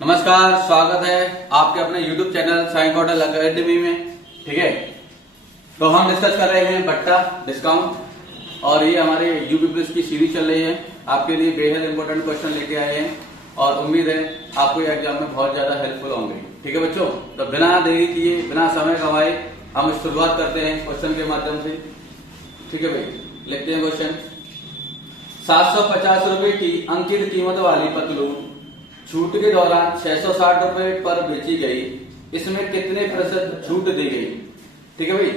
नमस्कार, स्वागत है आपके अपने YouTube channel science model academy में। ठीक है, तो हम डिस्कस कर रहे हैं बट्टा डिस्काउंट और ये हमारे यूपी प्लस की सीरीज चल रही है। आपके लिए बेहद इंपॉर्टेंट क्वेश्चन लेके आए हैं और उम्मीद है आपको ये एग्जाम में बहुत ज्यादा हेल्पफुल होंगे। ठीक है बच्चों, तो बिना देरी किए बिना समय गंवाए हम शुरुआत करते हैं क्वेश्चन के माध्यम से। ठीक है भाई, लिखते हैं क्वेश्चन। 750 रुपए की अंकित कीमत वाली पतलून छूट के दौरान 660 रुपए पर बेची गई, इसमें कितने प्रतिशत छूट दी गई? ठीक है भाई,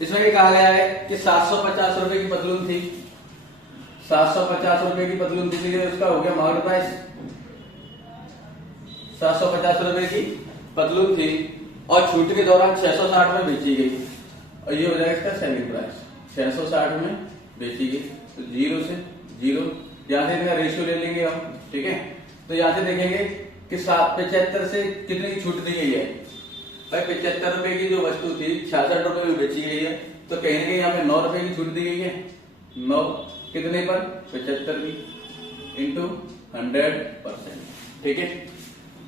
इसमें ये कहा गया है कि 750 रुपए की पतलून थी, 750 रुपए की पतलून थी, उसका हो गया मार्केट प्राइस। 750 रुपए की पतलून थी और छूट के दौरान 660 में बेची गई और ये हो जाएगा इसका सेलिंग प्राइस। 660 में बेची गई तो जीरो से जीरो, यहां से इनका रेशियो ले लेंगे हम। ठीक है, तो यहां से देखेंगे कि 75 से कितने की छूट दी गई है भाई। 75 रुपए की जो वस्तु थी 66 रुपए में बेची गई है, तो कहीं ना कहीं यहाँ पे 9 रुपए की छूट दी गई है। 9 कितने पर? 75 की इंटू 100%। ठीक है,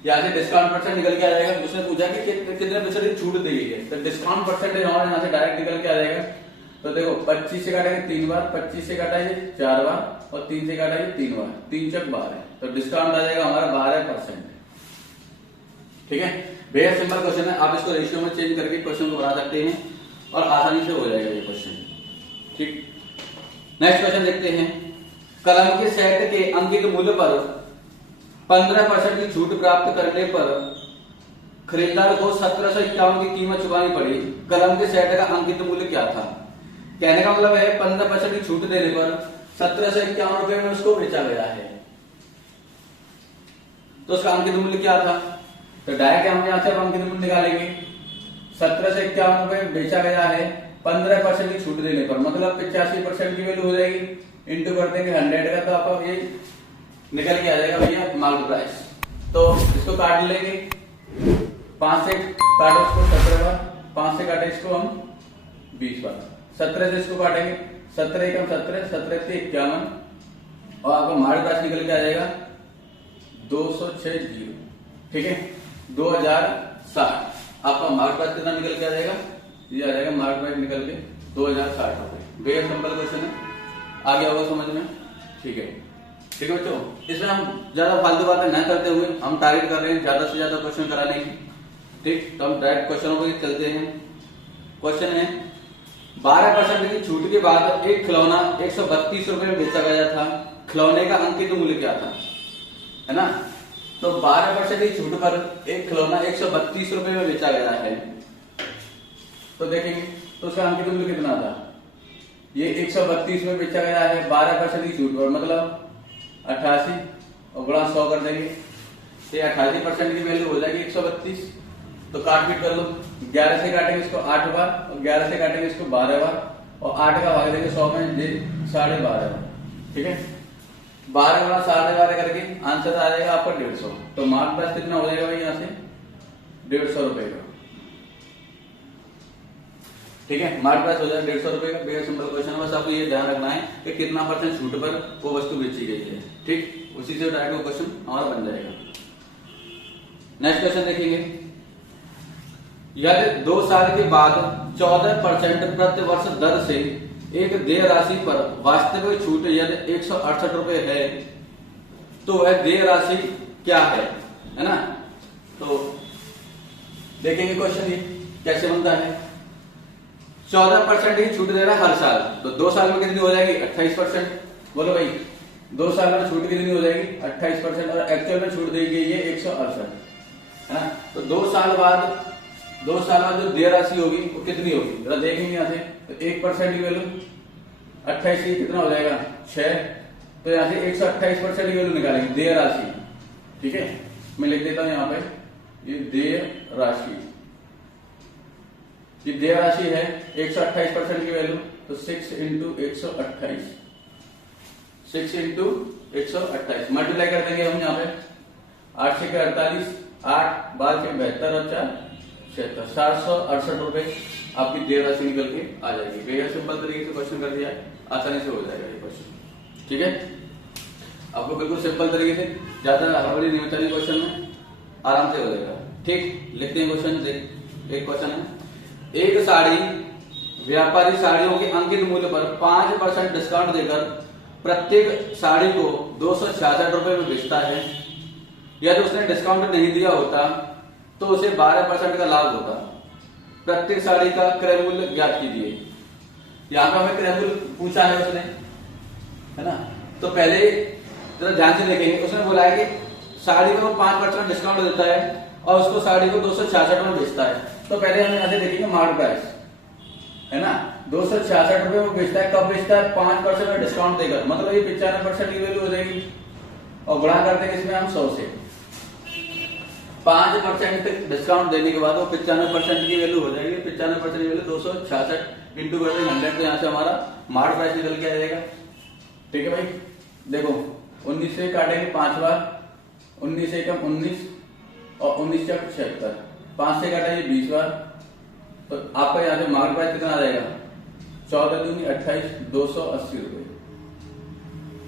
यहाँ से डिस्काउंट परसेंट निकल के आ जाएगा। उसने पूछा कि कितने परसेंट की छूट दी गई है, तो डिस्काउंट परसेंटेज और यहाँ से डायरेक्ट निकल के आ जाएगा। तो देखो 25 से काटेंगे 3 बार, 25 से काटा है 4 बार और 3 से काटा है 3 बार, 3 चक 12 है, तो डिस्काउंट आ जाएगा हमारा 12%। ठीक है, बेहद सिंपल क्वेश्चन है। आप इसको रेशियो में चेंज करके क्वेश्चन को बना सकते हैं और आसानी से हो जाएगा ये क्वेश्चन। ठीक, नेक्स्ट क्वेश्चन देखते हैं। कलम के सेट के अंकित मूल्य पर 15% की छूट प्राप्त करने पर खरीदार को 1751 की कीमत चुकानी पड़ी। कलम के सेट का अंकित मूल्य क्या था? कहने का मतलब है 15% की छूट देने पर 1751 रुपए में उसको बेचा गया है, तो उसका अंकित मूल्य क्या था? तो डायरेक्ट हम यहां से अंकित मूल्य निकालेंगे। 1751 रुपए बेचा गया है 15% की छूट देने पर, मतलब 85% की वैल्यू हो जाएगी। इंटू कर देंगे 100 का, तो आपका ये निकल के आ जाएगा भैया मार्केट प्राइस। तो इसको काट लेंगे, 5 से काटो इसको 17 बार, 5 से काटे इसको हम 20 बार, 17 से इसको काटेंगे 17 एकम 17, 17 से 51 और आपका मार्केट प्राइस निकल के आ जाएगा 206। ठीक है, 2060 आपका मार्केट प्राइस कितना निकल के आ जाएगा? ये आ जाएगा मार्केट प्राइस निकल के 2060 रुपए। बेहद सिंपल क्वेश्चन है, आगे होगा समझ में। ठीक है, ठीक है बच्चों, इसमें हम ज्यादा फालतू बातें न करते हुए हम टारगेट कर रहे हैं ज्यादा से ज्यादा क्वेश्चन कराने की। ठीक, तो हम डायरेक्ट क्वेश्चनों पर चलते हैं। क्वेश्चन है 12% की छूट के बाद एक खिलौना 132 रुपए में बेचा गया था, खिलौने का अंकित मूल्य क्या था? है ना, तो 12% की छूट पर एक खिलौना 132 रुपए में बेचा गया है, तो देखेंगे तो उसका अंकित मूल्य कितना था? ये 132 में बेचा गया है 12% की छूट पर, मतलब 88 और गुणा 100 कर देंगे तो 88% की वैल्यू हो जाएगी 132। तो काट पीट कर लो, 11 से काटेंगे इसको 8 बार और 11 से काटेंगे इसको 12 बार और 8 का भाग देंगे 100 में 12.5 बार। ठीक है, 12 गुणा 12.5 करके आंसर आ जाएगा आपका 150। तो मार्क प्राइस कितना हो जाएगा भाई यहाँ से? 150 रुपए का। ठीक है, मार्क प्राइस हो जाएगा 150 रुपए का। बेहद सिंपल क्वेश्चन है, बस आपको ये ध्यान रखना है कि कितना परसेंट छूट पर वो वस्तु बेची गई है। ठीक, उसी से डायरेक्ट वो क्वेश्चन हमारा बन जाएगा। नेक्स्ट क्वेश्चन देखेंगे। यदि 2 साल के बाद 14% प्रति वर्ष दर से एक देय राशि पर वास्तविक छूट यदि 168 रुपए है, तो वह देय राशि क्या है ना? तो देखेंगे क्वेश्चन ये कैसे बनता है। 14% की छूट दे रहा है हर साल, तो 2 साल में कितनी हो जाएगी? 28%। बोलो भाई, 2 साल में छूट कितनी हो जाएगी? 28%, और एक्चुअल में छूट दी गई है 168, है ना? तो 2 साल बाद जो देय राशि होगी वो कितनी होगी जरा देखेंगे यहाँ से। तो 1% की वैल्यू 28 की कितना हो जाएगा? 6। तो यहाँ से 128% की वैल्यू निकालेंगे देय राशि। ठीक है, मैं लिख देता हूं यहाँ पे, ये देय राशि, ये देय राशि है 128% की वैल्यू, तो 6 इंटू 128, 6 इंटू 128 मल्टीप्लाई कर देंगे हम यहाँ पे। 8 से 48, 8 12 से 72 और 4 76, 768 रुपए आपकी देय राशि निकल के आ जाएगी। बेहद सिंपल तरीके से क्वेश्चन कर दिया है, आसानी से हो जाएगा ये क्वेश्चन। ठीक है, आपको बिल्कुल सिंपल तरीके से, ज्यादा हड़बड़ी नहीं होता क्वेश्चन में। आराम से हो जाएगा। ठीक, लिखते हैं क्वेश्चन। देख, एक क्वेश्चन है, एक साड़ी व्यापारी साड़ियों के अंकित मूल्य पर 5% डिस्काउंट देकर प्रत्येक साड़ी को 266 रुपए में बेचता है। यदि उसने डिस्काउंट नहीं दिया होता तो उसे 12% का लाभ होता। प्रत्येक साड़ी का क्रय मूल्य ज्ञात कीजिए। यहाँ पे हमें क्रय मूल्य पूछा है उसने, है ना। तो पहले जरा ध्यान से देखेंगे, उसने बोला है कि साड़ी को 5% डिस्काउंट देता है और उसको साड़ी को 266 में बेचता है। तो पहले हम यहाँ से देखेंगे मार्केट प्राइस, है ना। 266 रुपए में बेचता है, कब बेचता है? 5% का डिस्काउंट देकर, मतलब ये 95% की वैल्यू हो जाएगी। और गुणा करते हैं इसमें हम 100 से। 5% डिस्काउंट देने के बाद वो 95% की वैल्यू हो जाएगी। 95% की वैल्यू 266 इंटू करते 100, तो यहाँ से हमारा मार्केट प्राइस निकल के आ जाएगा। ठीक है भाई, देखो 19 से काटेंगे 5 बार, 19 से कम 19 और 19 से 76, 5 से काटेंगे 20 बार, तो आपका यहाँ से मार्केट प्राइस कितना आ जाएगा? 14 दूनी 28, 280 रुपए।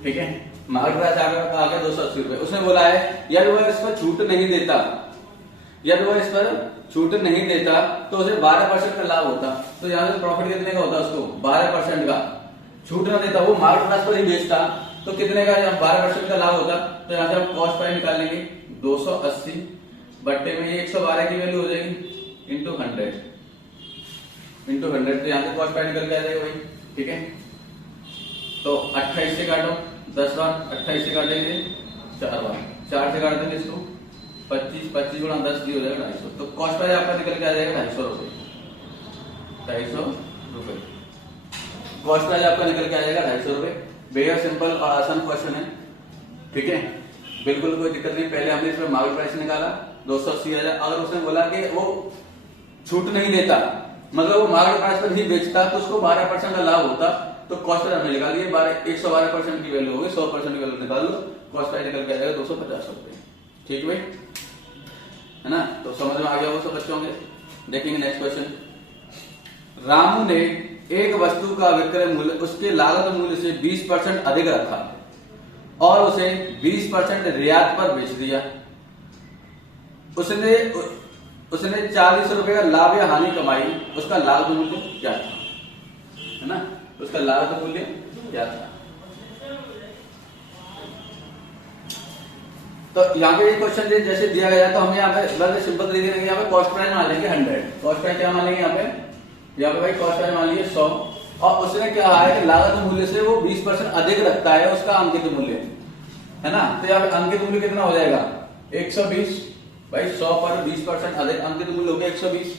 ठीक है, मार्केट प्राइस आ गया 280 रुपए। उसने बोला है यार वह इस पर छूट नहीं देता, यदि वह इस पर छूट नहीं देता तो उसे 12% का लाभ होता। तो यहाँ से प्रॉफिट कितने का होता? उसको 12% का। छूट ना देता, वो मार्केट प्राइस पर ही बेचता, तो कितने का? 12% का लाभ होता। तो यहाँ से हम कॉस्ट प्राइस निकाल लेंगे, 280 बट्टे में ये 112 की वैल्यू हो जाएगी इंटू 100, तो यहाँ से कॉस्ट प्राइस निकल के आ जाएगा भाई। ठीक है, तो 28 से काटो 10 बार, 28 से काटेंगे 4 बार, 4 से काट देंगे इसको 25, 25 गुणा 10 भी हो जाएगा 250। तो कॉस्ट प्राइस आपका निकल के आ जाएगा 250 रुपए, 250 रुपए कॉस्ट प्राइस आपका निकल के आ जाएगा 250 रुपए। बेहद सिंपल और आसान क्वेश्चन है। ठीक है, बिल्कुल कोई दिक्कत नहीं। पहले हमने इसमें मार्केट प्राइस निकाला 280 हजार। अगर उसने बोला कि वो छूट नहीं देता, मतलब वो मार्केट प्राइस पर नहीं बेचता, तो उसको 12% का लाभ होता। तो कॉस्ट प्राइस हमने निकाल दिया, 112% की वैल्यू होगी, 100% की वैल्यू निकाल लो, कॉस्ट प्राइस निकल के आ जाएगा 250 रुपए। ठीक भाई, है ना। तो समझ में आ गया वो सब बच्चों के। देखेंगे नेक्स्ट क्वेश्चन। रामू ने एक वस्तु का विक्रय मूल्य उसके लागत मूल्य से 20% अधिक रखा और उसे 20% रियायत पर बेच दिया। उसने 40 रुपए का लाभ या हानि कमाई, उसका लागत मूल्य क्या था? है ना, उसका लागत मूल्य क्या था? तो यहाँ पे क्वेश्चन जैसे दिया गया, तो हम यहाँ पे बस सिंपल तरीके से यहाँ पे कॉस्ट प्राइस मान लेंगे 100। कॉस्ट प्राइस क्या मान लेंगे यहाँ पे भाई कॉस्ट प्राइस मान लीजिए 100, और उसने क्या है कि लागत मूल्य से वो 20% अधिक रखता है उसका अंकित मूल्य, है ना। तो यहाँ पे अंकित मूल्य कितना हो जाएगा? 120 भाई, 100 पर 20% अधिक अंकित मूल्य हो गया 120।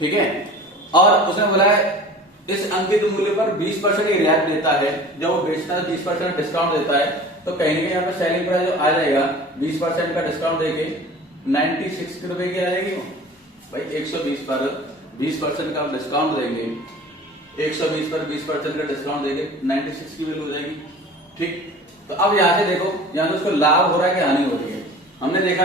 ठीक है, और उसने बोला है इस अंकित मूल्य पर 20% की रियायत देता है। जब वो बेचता है 20% डिस्काउंट देता है, तो कहीं ना कहीं यहाँ पे सेलिंग प्राइस जो आ जाएगा 20% का डिस्काउंट देके 96 रुपए की आ जाएगी भाई। 120 पर 20% का डिस्काउंट देंगे, 120 पर 20% का डिस्काउंट देंगे, 96 की वैल्यू हो जाएगी। ठीक, तो अब यहाँ से देखो, यहाँ से उसको लाभ हो रहा है कि हानि हो रही है? हमने देखा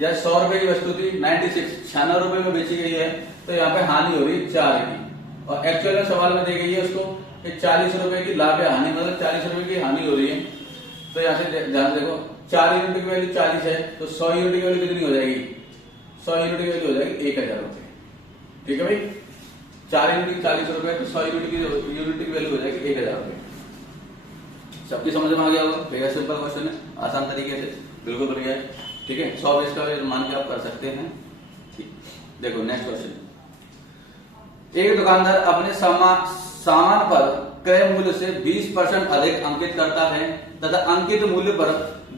यार 100 रुपए की वस्तु थी, 96 रुपए में बेची गई है, तो यहाँ पे हानि हो रही है 4 की। और एक्चुअल में सवाल में दी गई है उसको कि 40 रुपए की लाभ या हानि, मतलब 40 रुपए की हानि हो रही है। तो यहाँ से ध्यान देखो, 4 यूनिट की वैल्यू 40 है, तो 100 यूनिट की वैल्यू कितनी हो जाएगी? 100 यूनिट की वैल्यू हो जाएगी 1000 रुपए। ठीक है भाई, 4 यूनिट की 40 रुपए, तो 100 यूनिट की वैल्यू हो जाएगी 1000 रुपए। सबकी समझ में आ गया होगा। बेहद सिंपल क्वेश्चन है, आसान तरीके से, बिल्कुल बढ़िया है। ठीक है, 100 बेस का मान के आप कर सकते हैं। ठीक, देखो नेक्स्ट क्वेश्चन। एक दुकानदार अपने सामान पर क्रय मूल्य से 20% अधिक अंकित करता है तथा अंकित मूल्य पर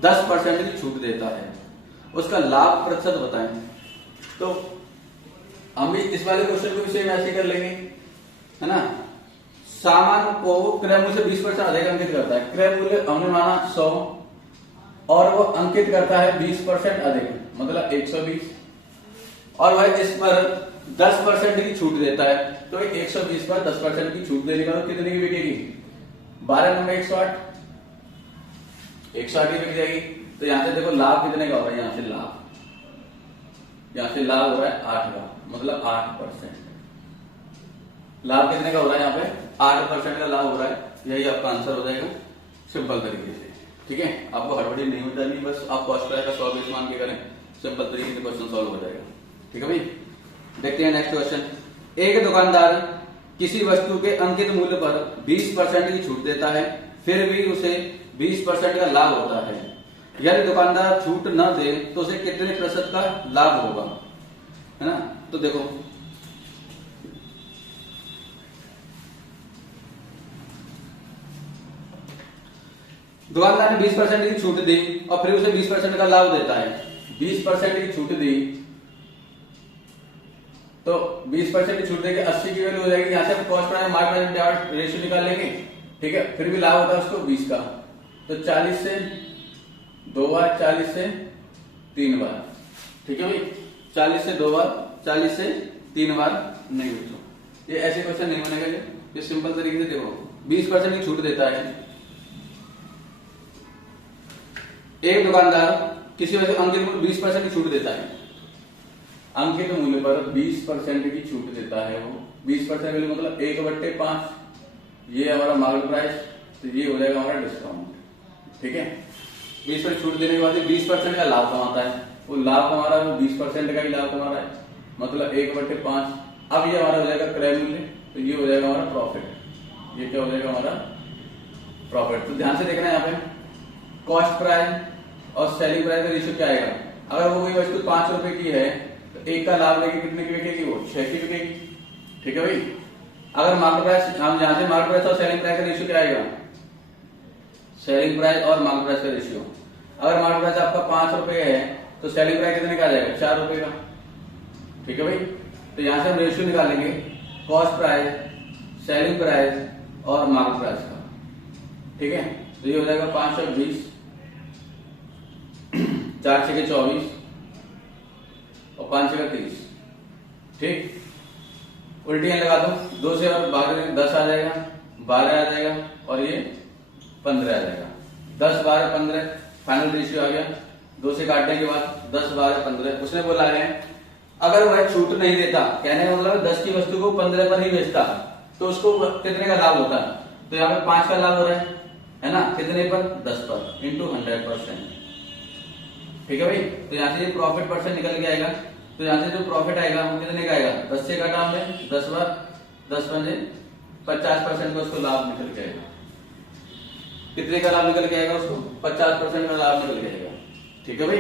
10% की छूट देता है। उसका लाभ प्रतिशत बताएं। तो हम भी इस वाले क्वेश्चन को भी सेम ऐसे कर लेंगे, है ना। सामान को क्रय मूल्य से 20% अधिक अंकित करता है। क्रय मूल्य हमने माना 100 और वो अंकित करता है 20% अधिक, मतलब 120, और वह इस पर 10% की छूट देता है। तो 120 पर 10% की छूट देने का तो कितने की बिकेगी? 12 नंबर 108 की बिक जाएगी। तो यहाँ से देखो लाभ कितने का हो रहा है? यहाँ से लाभ हो रहा है 8 का, मतलब 8%। लाभ कितने का हो रहा है? यहाँ पे 8% का लाभ हो रहा है। यही आपका आंसर हो जाएगा सिंपल तरीके से। ठीक है, आपको हड़बड़ी नहीं होता नहीं, बस आप कॉस्ट प्राइस का 100 बेस मान के करें, सिंपल तरीके से क्वेश्चन सॉल्व हो जाएगा। ठीक है भाई, देखते हैं नेक्स्ट क्वेश्चन। एक दुकानदार किसी वस्तु के अंकित मूल्य पर 20% की छूट देता है, फिर भी उसे 20% का लाभ होता है। यदि दुकानदार छूट न दे तो उसे कितने प्रतिशत का लाभ होगा, है ना। तो देखो दुकानदार ने 20% की छूट दी और फिर उसे 20% का लाभ देता है। 20% की छूट दी तो 20% की छूट देके 80 की वैल्यू हो जाएगी। यहां से cost price market price ratio निकाल लेंगे। ठीक है, फिर भी लाभ होता है उसको 20 का, तो 40 से 2 बार, 40 से 3 बार। ठीक है भाई, 40 से 2 बार, 40 से 3 बार नहीं बच्चों, ये ऐसे क्वेश्चन नहीं बनेगा। ये सिंपल तरीके से देखो, 20% की छूट देता है एक दुकानदार, किसी वजह से अंकित मूल्य 20% की छूट देता है। अंकित मूल्य पर 20% की छूट देता है वो। 20% वैल्यू मतलब 1/5, ये हमारा मार्केट प्राइस, तो ये हो जाएगा हमारा डिस्काउंट। ठीक है, 20% छूट देने के बाद 20% का लाभ कमाता है। वो लाभ हमारा 20% का ही लाभ कमा रहा है, मतलब 1/5। अब ये हमारा हो जाएगा क्रय मूल्य, तो ये हो जाएगा हमारा प्रॉफिट। ये क्या हो जाएगा हमारा प्रॉफिट। तो ध्यान से देखना है यहाँ पे कॉस्ट प्राइस और सेलिंग प्राइस का रेशियो क्या आएगा। अगर वो कोई वस्तु 5 रुपए की है तो एक का लाभ लेके कितने की बिकेगी, वो 6 की बिकेगी। ठीक है भाई, अगर मार्केट प्राइस, हम यहां से मार्केट प्राइस और सेलिंग प्राइस का रेशियो क्या आएगा, सेलिंग प्राइस और मार्केट प्राइस का रेशियो। अगर मार्केट प्राइस आपका 5 रुपए है तो सेलिंग प्राइस कितने का आ जाएगा, 4 रुपए का। ठीक है भाई, तो यहां से हम रेशियो निकालेंगे कॉस्ट प्राइस, सेलिंग प्राइस और मार्केट प्राइस का। ठीक है, तो ये हो जाएगा 5 और 20, 4 6 24 और 5 6 30। ठीक, उल्टियां लगा दो, 2 से और 10 आ जाएगा, 12 आ जाएगा और ये 15 आ जाएगा। 10 12 15 फाइनल रेशियो आ गया। 2 से काटने के बाद 10 12 15। उसने बोला है अगर वह छूट नहीं देता, कहने का मतलब 10 की वस्तु को 15 पर ही बेचता, तो उसको कितने का लाभ होता है। तो यहाँ पे 5 का लाभ हो रहा है ना, कितने पर, 10 पर इंटू 100%। ठीक है भाई, तो यहाँ से ये प्रॉफिट परसेंट निकल के आएगा। तो यहाँ से जो प्रॉफिट आएगा वो कितने का आएगा, 10 से काटा हमने 10 बार, 10 पंजे 50% का उसको लाभ निकल के आएगा। कितने का लाभ निकल के आएगा, उसको 50% का लाभ निकल के आएगा। ठीक है भाई,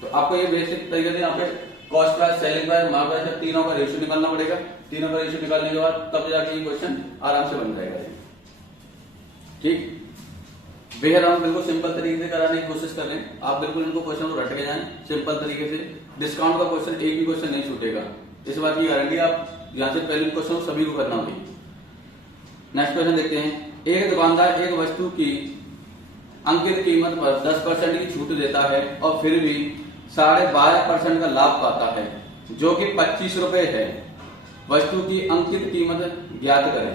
तो आपको ये बेसिक तरीके से यहाँ पे cost price, selling price, market price, तीनों का रेशियो निकालना पड़ेगा। तीनों का रेशियो निकालने के बाद तब जाके ये क्वेश्चन आराम से बन जाएगा। ठीक, बेहद हम बिल्कुल सिंपल तरीके से कराने की कोशिश कर रहे हैं। आप बिल्कुल इनको क्वेश्चन को रट के जाएं सिंपल तरीके से। डिस्काउंट का क्वेश्चन एक भी क्वेश्चन नहीं छूटेगा, इस बात की गारंटी। आप यहाँ से पहले क्वेश्चन सभी को करना होगी। नेक्स्ट क्वेश्चन देखते हैं। एक दुकानदार एक वस्तु की अंकित कीमत पर 10% की छूट देता है और फिर भी 12.5% का लाभ पाता है, जो कि 25 रुपए है। वस्तु की अंकित कीमत ज्ञात करें।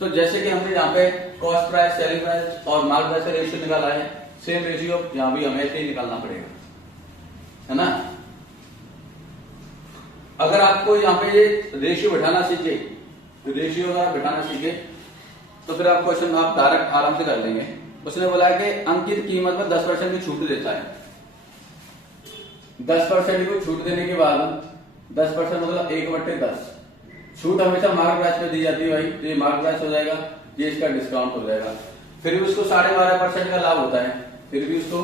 तो जैसे कि हमने यहाँ पे कॉस्ट प्राइस, सेलिंग प्राइस और मार्केट प्राइस का रेशियो निकाला है, सेम रेशियो यहाँ भी हमें ऐसे ही निकालना पड़ेगा, है ना। अगर आपको यहाँ पे ये रेशियो बैठाना सीखे, रेशियो अगर बैठाना सीखे तो फिर आप क्वेश्चन आप डायरेक्ट आराम से कर लेंगे। उसने बोला है कि अंकित कीमत पर 10% की छूट देता है। 10% को छूट देने के बाद 10% मतलब 1/10 छूट हमेशा मार्केट प्राइस पे दी जाती है भाई। तो ये मार्केट प्राइस हो जाएगा, ये इसका डिस्काउंट हो जाएगा। फिर भी उसको 12.5% का लाभ होता है, फिर भी उसको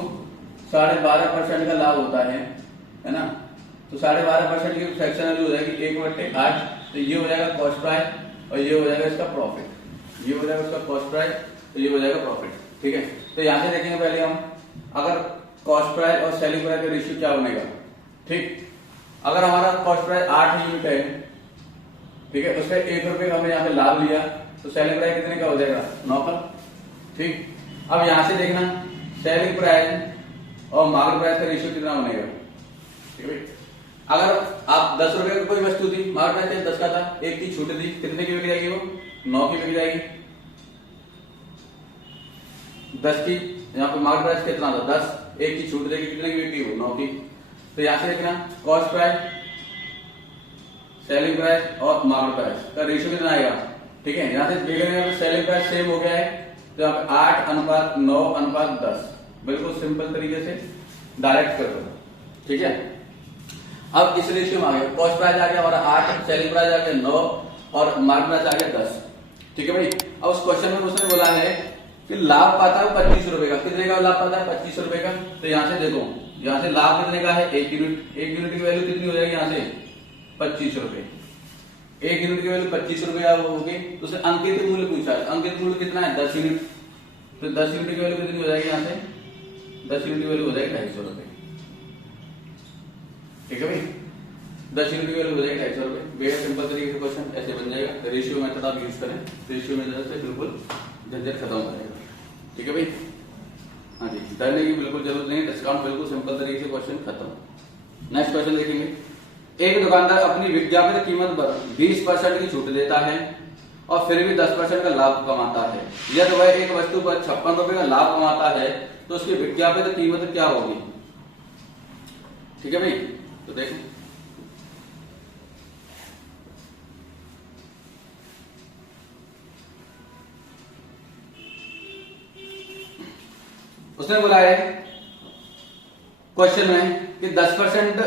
12.5% का लाभ होता है ना। तो 12.5% की फ्रैक्शन वैल्यू हो जाएगी 1/8। तो ये हो जाएगा कॉस्ट प्राइस और ये हो जाएगा इसका प्रॉफिट। ये हो जाएगा उसका कॉस्ट प्राइस, तो ये हो जाएगा प्रॉफिट। ठीक है, तो यहां से देखेंगे पहले हम, अगर कॉस्ट प्राइस और सेलिंग प्राइस का रेशियो क्या बनेगा। ठीक, अगर हमारा कॉस्ट प्राइस 8 यूनिट है, ठीक है, उसका 1 रुपए का हमने यहाँ पे लाभ लिया, तो सेलिंग प्राइस कितने का हो जाएगा, 9 का। ठीक, अब यहां से देखना सेलिंग प्राइस और मार्केट प्राइस का रेशियो कितना बनेगा। ठीक है, अगर आप 10 रुपए की कोई वस्तु थी, मार्केट प्राइस 10 का था, 1 की छूट दी, कितने की बिक जाएगी वो, 9 की बिक जाएगी। 10 की यहाँ पे मार्केट प्राइस कितना था, 10, 1 की छूट देगी, कितने की बिकी वो, 9 की। तो यहां से देखना कॉस्ट प्राइस, सेलिंग प्राइस और मार्केट प्राइस का रेशियो कितना आएगा। ठीक है, यहां से देखेंगे सेलिंग प्राइस सेम हो गया है, तो यहाँ पे 8:9:10 बिल्कुल सिंपल तरीके से डायरेक्ट कर दो। ठीक है। अब इस रेशियो में आ गया, कॉस्ट प्राइस आ गया हमारा 8, सेलिंग प्राइस आ गया 9 और मार्केट प्राइस आ गया 10। ठीक है भाई। अब उस क्वेश्चन में उसने बोला है कि लाभ पाता है 25 रुपए का, कितने का लाभ पाता है 25 रुपए का। तो यहाँ से देखो, यहाँ से लाभ कितने का है 1 यूनिट, 1 यूनिट की वैल्यू कितनी हो जाएगी यहाँ से 25 रुपए, 1 यूनिट की वैल्यू 25 रुपए होगी। तो उसने अंकित मूल्य पूछा है, अंकित मूल्य कितना है 10 यूनिट, तो 10 यूनिट की वैल्यू कितनी हो जाएगी यहाँ से 10 यूनिट की वैल्यू हो जाएगी 250 रुपए। ठीक है भाई, 10 यूनिट की वैल्यू हो जाएगी 250 रुपए। बेहद सिंपल तरीके से क्वेश्चन ऐसे बन जाएगा। रेशियो मेथड आप यूज करें, रेशियो मेथड से बिल्कुल झंझट खत्म हो जाएगा। ठीक है भाई, हाँ जी, डरने की बिल्कुल जरूरत नहीं, डिस्काउंट बिल्कुल सिंपल तरीके से क्वेश्चन खत्म। नेक्स्ट क्वेश्चन देखेंगे। एक दुकानदार अपनी विज्ञापित कीमत पर 20% की छूट देता है और फिर भी 10% का लाभ कमाता है। यदि वह एक वस्तु पर 56 रुपए का लाभ कमाता है तो उसकी विज्ञापित कीमत क्या होगी। ठीक है भाई, तो देखो उसने बोला है क्वेश्चन में कि 10%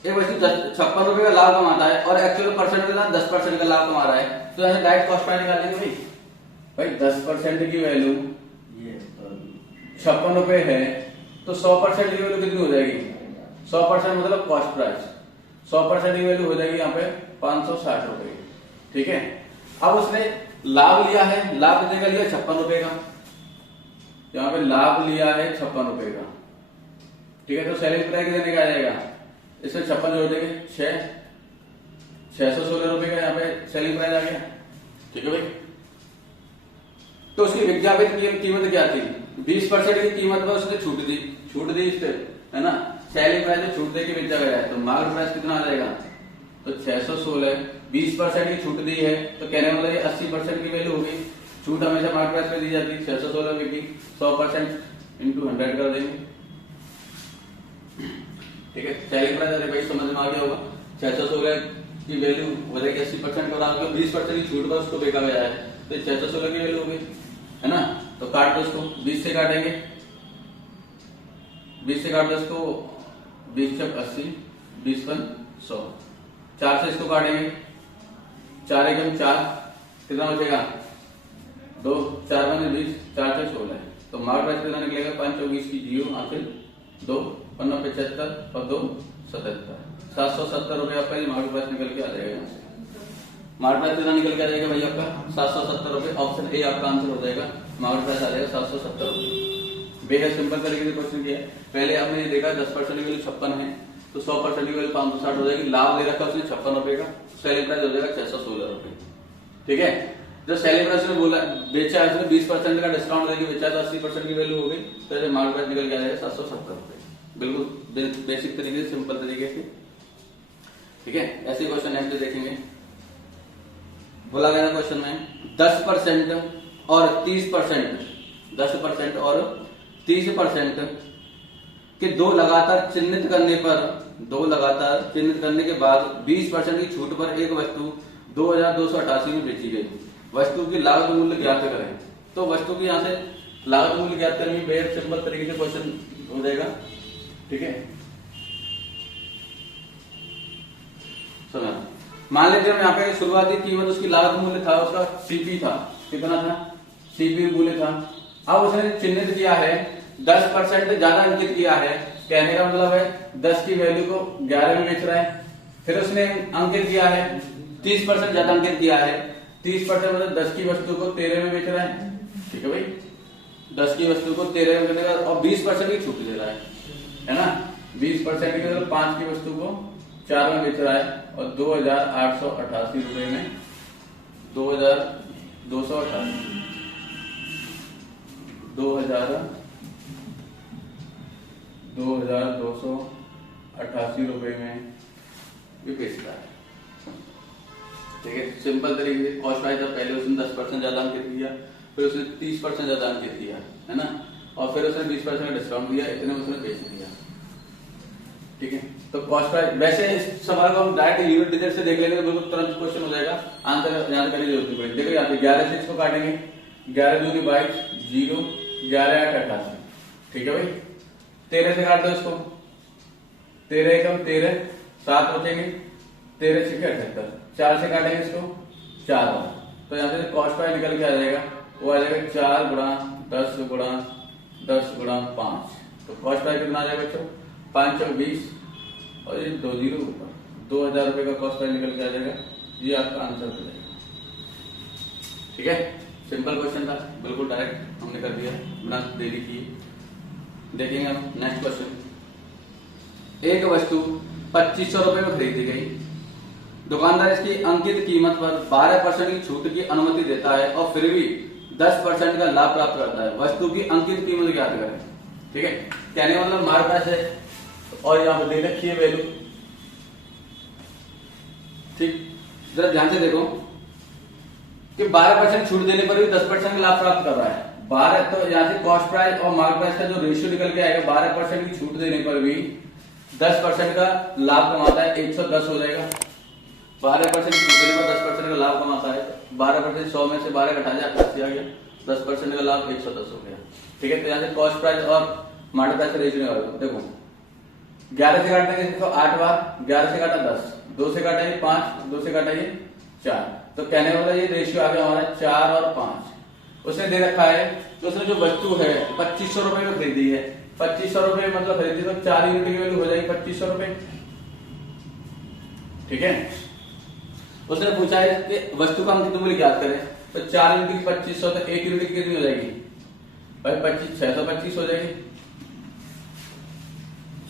एक वस्तु 56 रुपए का लाभ कमाता है और एक्चुअल परसेंट के साथ 10% का लाभ कमा रहा है, तो ऐसे डायरेक्ट कॉस्ट प्राइस निकालेंगे भाई। भाई 10% की वैल्यू 56 रुपए है तो 100% की वैल्यू कितनी हो जाएगी 100% मतलब कॉस्ट प्राइस, 100% की वैल्यू हो जाएगी यहाँ पे 560 रुपए। ठीक है। अब उसने लाभ लिया है, लाभ कितने का लिया 56 रुपए का, यहाँ पे लाभ लिया है 56 रुपए का। ठीक है, तो सेलिंग प्राइस कितने का आ जाएगा, इसमें 56 जोड़ देंगे 616 रुपए का यहाँ पे सेलिंग प्राइस आ गया। ठीक है भाई, तो उसकी विज्ञापित कीमत क्या थी 20% की कीमत पर उसने छूट दी इस पे, है ना, सेलिंग प्राइस में छूट दे के बेचा गया है, तो मार्केट प्राइस कितना आ जाएगा, तो 616, 20% की छूट दी है तो कहने वाला ये 80% की वैल्यू होगी। छूट हमेशा मार्केट प्राइस में दी जाती है 616 रुपए की, 100% इंटू 100 कर देंगे। ठीक है, सेलिंग प्राइस अरे भाई समझ में आ गया होगा, 616 की वैल्यू हो जाएगी 80% और आपको 20% की छूट पर उसको बेचा गया है, तो 616 की वैल्यू होगी, है ना। तो काट दो उसको, 20 से काटेंगे, 20 से काट दो इसको, 20 से 80, 20 पर 100, 4 से इसको काटेंगे, 4 एकम 4, कितना बचेगा 2, 4 बने 20, 4 से 16 है, तो मार्क प्राइस कितना निकलेगा 5 24 की 0 आखिर 2 15 75 और 2 77, 770 रुपए आपका ये मार्क प्राइस निकल के आ जाएगा। यहाँ से मार्क प्राइस कितना निकल के आ जाएगा भाई आपका 770 रुपए। ऑप्शन ए आपका आंसर हो जाएगा, मार्क प्राइस आ जाएगा 770 रुपए। बेहद सिंपल तरीके से क्वेश्चन किया है। पहले आपने ये देखा 10% की वैल्यू 56 है तो 100% की वैल्यू 560 हो जाएगी, लाभ दे रखा उसने 56 रुपए का, सेलिंग प्राइस हो जाएगा 616 रुपए। ठीक है, जो सेलिंग प्राइस में बोला बेचा है उसने 20% का डिस्काउंट देके बेचा तो 80% की वैल्यू हो गई, तो ऐसे मार्क प्राइस निकल के आ जाएगा 770 रुपए। बिल्कुल बेसिक तरीके से, सिंपल तरीके से। ठीक है, ऐसे क्वेश्चन नेक्स्ट देखेंगे। बोला गया क्वेश्चन में 10% और 30%, 10% और 30% के दो लगातार चिन्हित करने के बाद 20% की छूट पर एक वस्तु 2288 में बेची गई। वस्तु की लागत मूल्य ज्ञात करें। तो वस्तु की यहाँ से लागत मूल्य ज्ञात करने की बेहद सिंपल तरीके से क्वेश्चन हो जाएगा। ठीक है, सुना, मान लेते हैं यहाँ पे शुरुआती कीमत उसकी लागत मूल्य था, उसका सीपी था, कितना था सीपी मूल्य था। अब उसने चिन्हित किया है 10% ज्यादा अंकित किया है, कहने का मतलब है 10 की वैल्यू को 11 में बेच रहा है। फिर उसने अंकित किया है 30% ज्यादा अंकित किया है, 30% मतलब 10 की वस्तु को 13 में बेच रहा है। ठीक है भाई, 10 की वस्तु को 13 में बेचने का और 20% की छूट दे रहा है ना, 20% की मतलब 5 की वस्तु को 4 में बेच रहा है और 2888 रुपए में 2288 रुपए में भी बेचता है। ठीक है, सिंपल तरीके से कॉस्ट प्राइस पहले उसने 10% ज्यादा अंकित किया, फिर उसने 30% ज्यादा अंकित किया, है ना, और फिर उसने 20% का डिस्काउंट दिया, इतने उसने बेच दिया। ठीक है, तो कॉस्ट प्राइस, वैसे इस सवाल को हम डायरेक्ट यूनिट डिजिट से देख लेंगे तो बिल्कुल तुरंत क्वेश्चन हो जाएगा, आंसर याद करने की जरूरत नहीं पड़ेगी। देखो यहाँ पे 11 से इसको काटेंगे, 11 दूनी 22, 0, 11 8 88। ठीक है भाई, 13 से काट दो इसको, 13 एकम 13, 7 बचेंगे, 13 छके 78, 4 से काटेंगे इसको 4 बार, तो यहाँ से कॉस्ट प्राइस निकल के आ जाएगा, वो आ जाएगा 4 गुणा 10 गुणा 10 गुणा 5। तो कॉस्ट प्राइस कितना आ जाएगा बच्चों, 5 और 20 और ये 2 जीरो ऊपर 2000 रुपए का कॉस्ट प्राइस निकल के आ जाएगा। ये आपका आंसर हो जाएगा। ठीक है, सिंपल क्वेश्चन था, बिल्कुल डायरेक्ट हमने कर दिया बिना देरी किए। देखेंगे हम नेक्स्ट क्वेश्चन। एक वस्तु 2500 रुपए में खरीदी गई, दुकानदार इसकी अंकित कीमत पर 12% की छूट की अनुमति देता है और फिर भी 10% का लाभ प्राप्त करता है। वस्तु की अंकित कीमत ज्ञात करें। ठीक है, कहने का मतलब हमारे पास है और यहाँ पर दे रखी है वैल्यू। ठीक, जरा ध्यान से देखो कि 12% छूट देने पर भी 10% का लाभ प्राप्त कर रहा है। 12 तो यहाँ से कॉस्ट प्राइस और मार्केट प्राइस का जो रेशियो निकल के आएगा, 12% की छूट देने पर भी 10% का लाभ कमाता है, 110 हो जाएगा। 12% की छूट देने पर 10% का लाभ कमाता है, 12% 100 में से 12 घटा जाए 80 आ गया, 10% का लाभ 110 हो गया। ठीक है, तो यहाँ से कॉस्ट प्राइस और मार्केट प्राइस का रेशियो निकालो। देखो 11 से काट देंगे तो 8 बार, 11 से काटा 10, 2 से काटा ये 5, 2 से काटा ये 4, तो कहने वाला ये रेशियो आ गया हमारा 4 और 5। उसने दे रखा है तो उसने जो वस्तु है 2500 रुपए में खरीदी है, 2500 रुपए मतलब खरीदी तो 4 यूनिट की वैल्यू हो जाएगी 2500 रुपए। ठीक है, उसने पूछा है कि वस्तु का अंकित मूल्य ज्ञात करें, तो 4 यूनिट की 2500 तो 1 यूनिट की कितनी हो जाएगी भाई 625 हो जाएगी।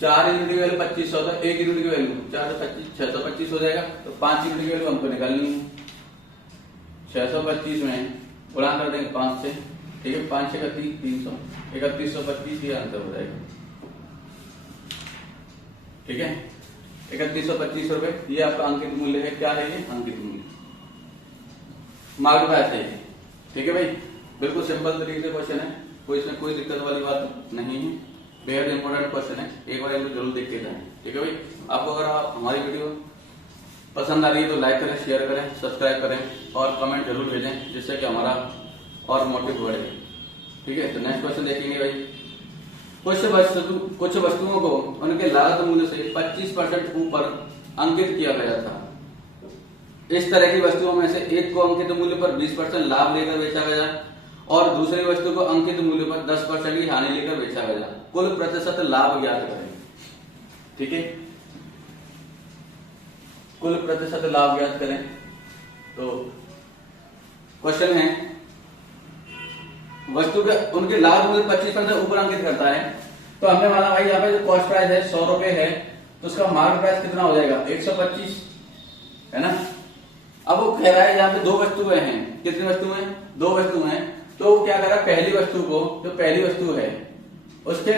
4 यूनिट की वैल्यू 2500 तो 1 यूनिट की वैल्यू 4 से 25 625 हो जाएगा। तो 5 यूनिट की वैल्यू हमको निकालनी है, 625 में गुणा कर देंगे 5 से। ठीक है, 5 से 300, 3125 ये आंसर हो जाएगा। ठीक है, 3125 रुपए ये आपका अंकित मूल्य है। क्या है ये अंकित मूल्य, मार्केट प्राइस है। ठीक है भाई, बिल्कुल सिंपल तरीके से क्वेश्चन है, कोई इसमें कोई दिक्कत वाली बात नहीं है, बेहद इंपॉर्टेंट क्वेश्चन है, एक बार इनको जरूर देख के जाएं। ठीक है भाई, आपको अगर हमारी वीडियो पसंद आ रही है तो लाइक करें, शेयर करें, सब्सक्राइब करें और कमेंट जरूर भेजें, जिससे कि हमारा और मोटिव बढ़े। ठीक है, तो नेक्स्ट क्वेश्चन देखेंगे भाई। कुछ वस्तुओं को उनके लागत मूल्य से 25% ऊपर अंकित किया गया था। इस तरह की वस्तुओं में से एक को अंकित मूल्य पर 20% लाभ लेकर बेचा गया और दूसरी वस्तु को अंकित मूल्य पर 10% की हानि लेकर बेचा गया। कुल प्रतिशत लाभ ज्ञात करें। ठीक है, कुल प्रतिशत लाभ ज्ञात करें। तो क्वेश्चन है वस्तु के उनके लाभ मूल्य 25% ऊपर अंकित करता है, तो हमने माना भाई यहाँ पे जो कॉस्ट प्राइस है 100 रुपए है, तो उसका मार्केट प्राइस कितना हो जाएगा 125 है ना। अब वो कह रहा है यहाँ पे 2 वस्तुएं हैं, कितनी वस्तुएं हैं 2 वस्तुएं हैं, तो वो क्या कर रहा है पहली वस्तु को, जो पहली वस्तु है उसके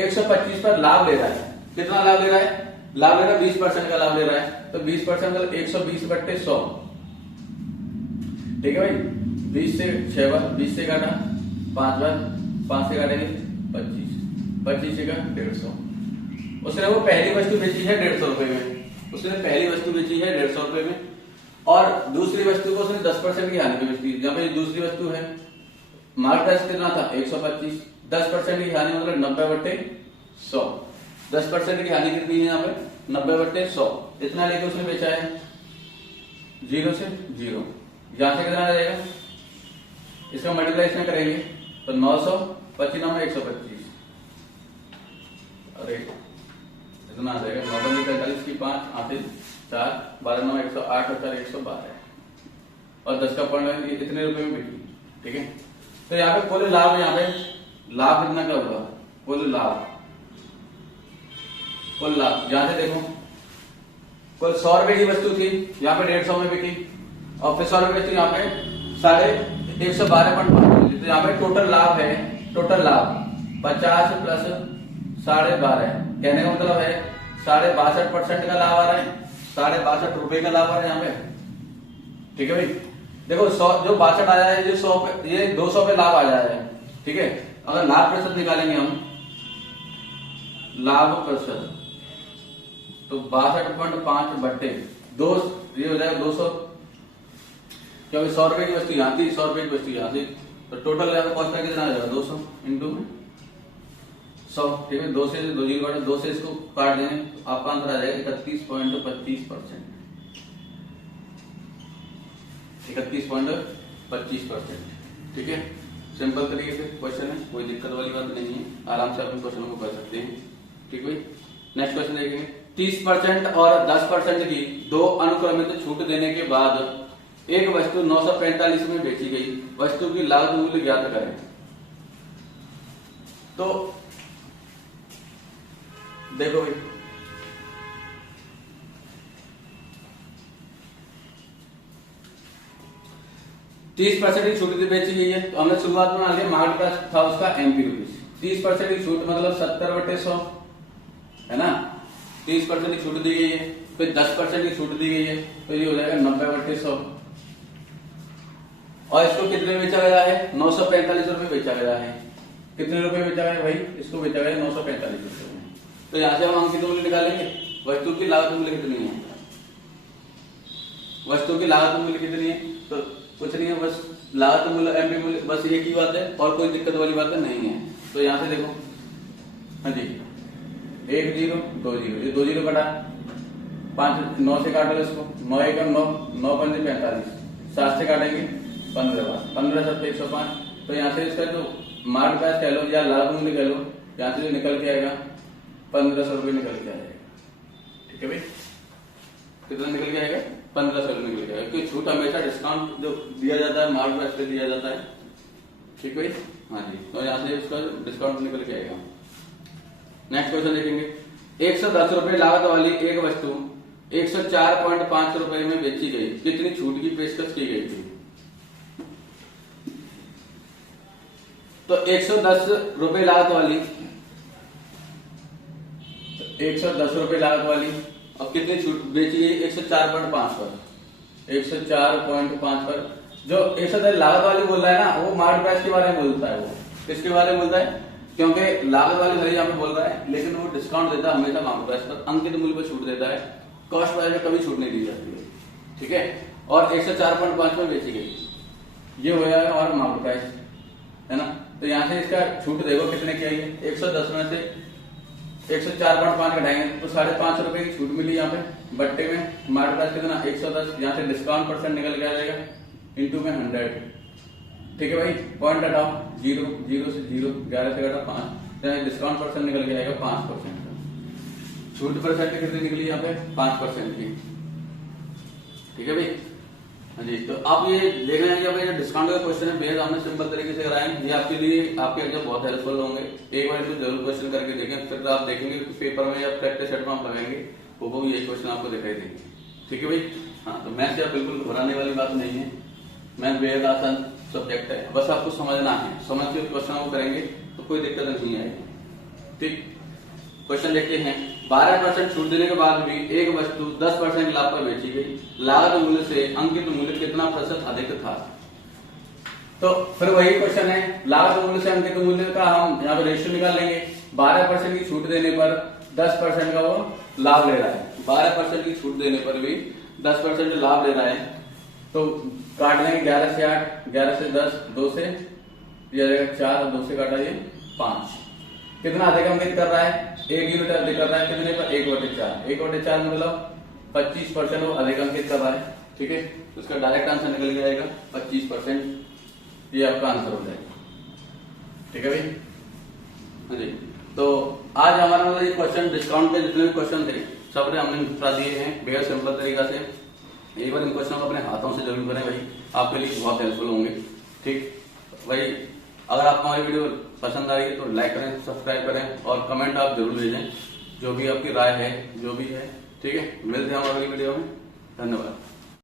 125 पर लाभ ले रहा है। कितना लाभ ले रहा है, लाभ ले रहा है 20% का लाभ ले रहा है, तो 20% मतलब 120/100। ठीक है भाई, 20 से 6 बार, 20 से काटा 5 बार, 5 से काटेंगे 25, 25 से का 150। उसने वो पहली वस्तु बेची है 150 रुपए में, उसने पहली वस्तु बेची है 150 रुपए में और दूसरी वस्तु को उसने 10% की हानि पे बेची। जब ये दूसरी वस्तु है मार्केट प्राइस कितना था 125, 10% की हानि मतलब 90/100। 10% की हानि कितनी है यहाँ पे 90/100, इतना लेके उसने बेचा है 0 से 0। यहां से कितना आ जाएगा, इसका मल्टीप्लाई इसमें करेंगे तो 900, 25 में 125, अरे इतना आ जाएगा 9 45 की 5 8 4 12 9 108 और 112 और 10 का पॉइंट इतने रुपए में बिकी। ठीक है, तो यहाँ पे कुल लाभ, यहाँ पे लाभ कितना का होगा, कुल लाभ यहां से देखो कुल 100 रुपए की वस्तु थी, यहाँ पे 150 में बिकी और फिर 100 रुपए थी यहाँ पे 112.5, तो यहाँ पे टोटल लाभ है, टोटल लाभ 50 प्लस 12.5, कहने का मतलब है 62.5% का लाभ आ रहा है, 62 रुपए का लाभ आ रहा है यहाँ पे। ठीक है भाई, देखो 100 जो 62 आया है, जो 100 पे, ये 200 पे लाभ आ जाया है। ठीक है, अगर लाभ प्रतिशत निकालेंगे हम, लाभ प्रतिशत तो 62.5/2, ये हो जाएगा 200, क्योंकि 100 रुपए की वस्तु यहाँ थी, 100 रुपए की वस्तु यहाँ थी, तो टोटल कॉस्ट का कितना आ जाएगा 200 इंटू 100, ठीक है, 2 से 2 जीरो काटे, 2 से इसको काट देंगे तो आपका आंसर आ जाएगा 31.25%। 31.25%, ठीक है। सिंपल तरीके से क्वेश्चन है, कोई दिक्कत वाली बात नहीं है, आराम से अपने क्वेश्चनों को कर सकते हैं, ठीक भाई। नेक्स्ट क्वेश्चन देखेंगे। 30% और 10% की दो अनुक्रमित छूट देने के बाद एक वस्तु 945 में बेची गई, वस्तु की लागत मूल्य ज्ञात करें। तो देखो भाई, तीस % की छूट बेची गई है, तो हमने शुरुआत में मान लिया मार्केट प्राइस था उसका MP रुपीज। 30% की छूट मतलब 70/100 है ना, 30% की छूट दी गई है, फिर 10% की छूट दी गई है, तो ये हो जाएगा 90/100। और इसको कितने में बेचा गया है? 945 रुपए बेचा गया है। कितने रुपए बेचा गया भाई? इसको बेचा गया 945 रुपए में। तो यहां से हम अंकित मूल्य निकालेंगे। वस्तु की लागत मूल्य कितनी है? वस्तु की लागत मूल्य कितनी है? तो कुछ नहीं है, बस लागत मूल्य MP मूल्य, बस ये की बात है, और कोई दिक्कत वाली बात नहीं है। तो यहां से देखो, हाँ जी, 1 0 2 0, ये 2 0 कटा, 5 9 से काट लो इसको, 9 1 9, 9 5 45, 7 से काटेंगे 15 15 7 105। तो यहाँ से इसका जो मार्केट प्राइस कह लो या लागत मूल्य कह लो, यहाँ से जो निकल के आएगा 1500 रुपये निकल के आएगा, ठीक है भाई। कितना निकल के आएगा? 1500 रुपये निकल के आएगा, क्योंकि छूट हमेशा डिस्काउंट जो दिया जाता है मार्केट प्राइस पे दिया जाता है, ठीक है भाई। हाँ जी, तो यहाँ से इसका डिस्काउंट निकल के आएगा। नेक्स्ट क्वेश्चन देखेंगे। 110 रुपए लागत वाली एक वस्तु 104.5 रुपए में बेची गई, कितनी छूट की पेशकश की गई थी? तो 110 रुपए लागत वाली, 110 रुपए लागत वाली, और कितनी छूट बेची गई? 104.5 पर। 104.5 पर जो 110 लागत वाली बोल रहा है ना, वो मार्केट प्राइस के बारे में बोलता है। वो किसके बारे में बोलता है? क्योंकि लागत वाली भले यहाँ पे बोल रहा है, लेकिन वो डिस्काउंट देता है हमेशा मार्केट प्राइस पर, अंकित मूल्य पर छूट देता है, कॉस्ट प्राइस में कभी छूट नहीं दी जाती है, ठीक है। और 104.5 में बेची गई, ये हो जाएगा और मार्केट प्राइस, है ना। तो यहाँ से इसका छूट देखो कितने की आई है। 110 में से 104.5 घटाएंगे तो 5.5 रुपए की छूट मिली यहाँ पे बट्टे में। मार्केट प्राइस कितना? 110, यहाँ से डिस्काउंट परसेंट निकल के आ जाएगा, इंटू में 100, ठीक है भाई। पॉइंट हटाओ, 0 0 से 0, 11 से घटा 5, यहाँ डिस्काउंट परसेंट निकल के आएगा 5% का। छूट परसेंट कितनी निकली यहाँ पे? 5% की, ठीक है भाई। हाँ जी, तो आप ये देख रहे हैं कि भाई डिस्काउंट का क्वेश्चन है, बेहद हमने सिंपल तरीके से कराए हैं, ये आपके लिए आपके एग्जाम बहुत हेल्पफुल होंगे। एक बार इसको जरूर क्वेश्चन करके देखें, फिर आप देखेंगे पेपर में या प्रैक्टिस सेट में आप लगाएंगे वो भी यही क्वेश्चन आपको दिखाई देंगे, ठीक है भाई। हाँ, तो मैथ से आप बिल्कुल घबराने वाली बात नहीं है, मैथ बेहद आसान सब्जेक्ट है, बस आपको समझना है, समझ के क्वेश्चन को करेंगे तो कोई दिक्कत नहीं आएगी, ठीक। क्वेश्चन देखते हैं। 12% छूट देने के बाद भी एक वस्तु 10% लाभ पर बेची गई, लागत मूल्य से अंकित मूल्य कितना प्रतिशत अधिक था? तो फिर वही क्वेश्चन है, लागत मूल्य से अंकित मूल्य का हम यहाँ पे रेशियो निकाल लेंगे। 12% की छूट देने पर 10% का वो लाभ ले रहा है, 12% की छूट देने पर भी 10% लाभ ले रहा है, तो काट लेंगे 11 से 8, 11 से 10, 2 से 4, 2 से काटा ये 5। कितना अधिक अंकित कर रहा है? 1 यूनिट अधिक कर रहा है, कितने पर? 1/4। 1/4 मतलब 25% वो अधिक अंकित कर रहा है, ठीक है। तो उसका डायरेक्ट आंसर निकल के आएगा 25%, ये आपका आंसर हो जाएगा, ठीक है भाई। हाँ जी, तो आज हमारा मतलब ये क्वेश्चन डिस्काउंट के जितने भी क्वेश्चन थे सबने हमने निपटा दिए हैं बेहद सिंपल तरीका से। एक बार इन क्वेश्चन को अपने हाथों से जरूर करें भाई, आपके लिए बहुत हेल्पफुल होंगे, ठीक भाई। अगर आपको हमारी वीडियो पसंद आई तो लाइक करें, सब्सक्राइब करें और कमेंट आप जरूर भेजें, जो भी आपकी राय है, जो भी है, ठीक है। मिलते हैं हम अगली वीडियो में, धन्यवाद।